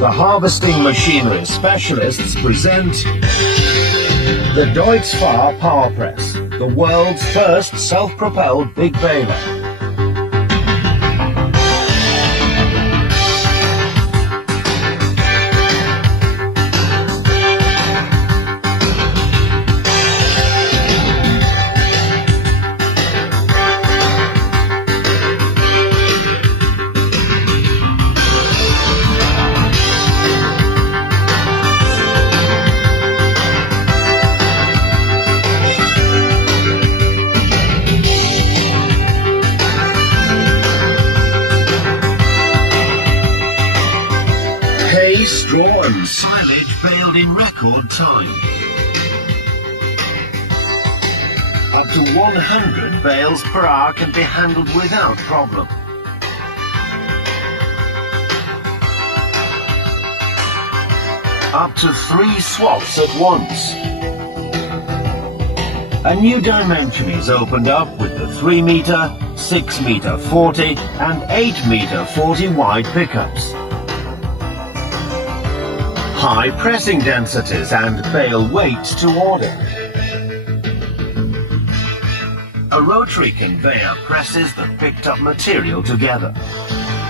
The harvesting machinery specialists present the Deutz Fahr power press, the world's first self-propelled big baler. Hay, straw and silage baled in record time. Up to 100 bales per hour can be handled without problem. Up to 3 swaths at once. A new dimension is opened up with the 3 metre, 6 metre 40 and 8 metre 40 wide pickups. High pressing densities and bale weights to order. A rotary conveyor presses the picked up material together.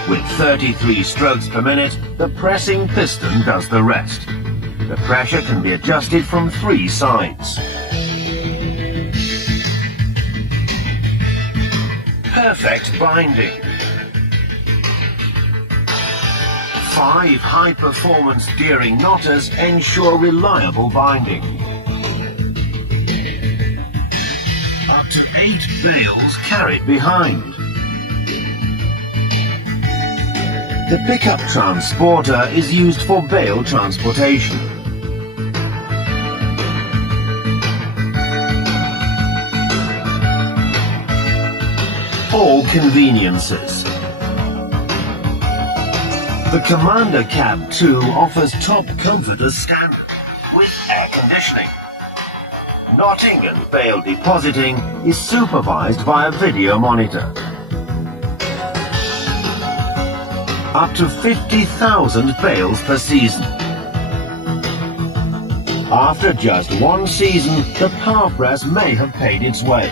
With 33 strokes per minute, the pressing piston does the rest. The pressure can be adjusted from 3 sides. Perfect binding. 5 high-performance gearing knotters ensure reliable binding. Up to 8 bales carried behind. The pickup transporter is used for bale transportation. All conveniences. The Commander Cab 2 offers top comfort as standard, with air conditioning. Knotting and bale depositing is supervised by a video monitor. Up to 50,000 bales per season. After just 1 season, the power press may have paid its way.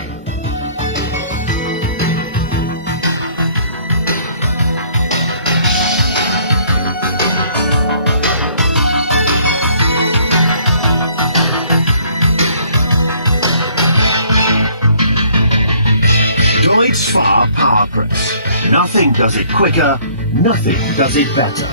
Deutz Fahr power press. Nothing does it quicker, nothing does it better.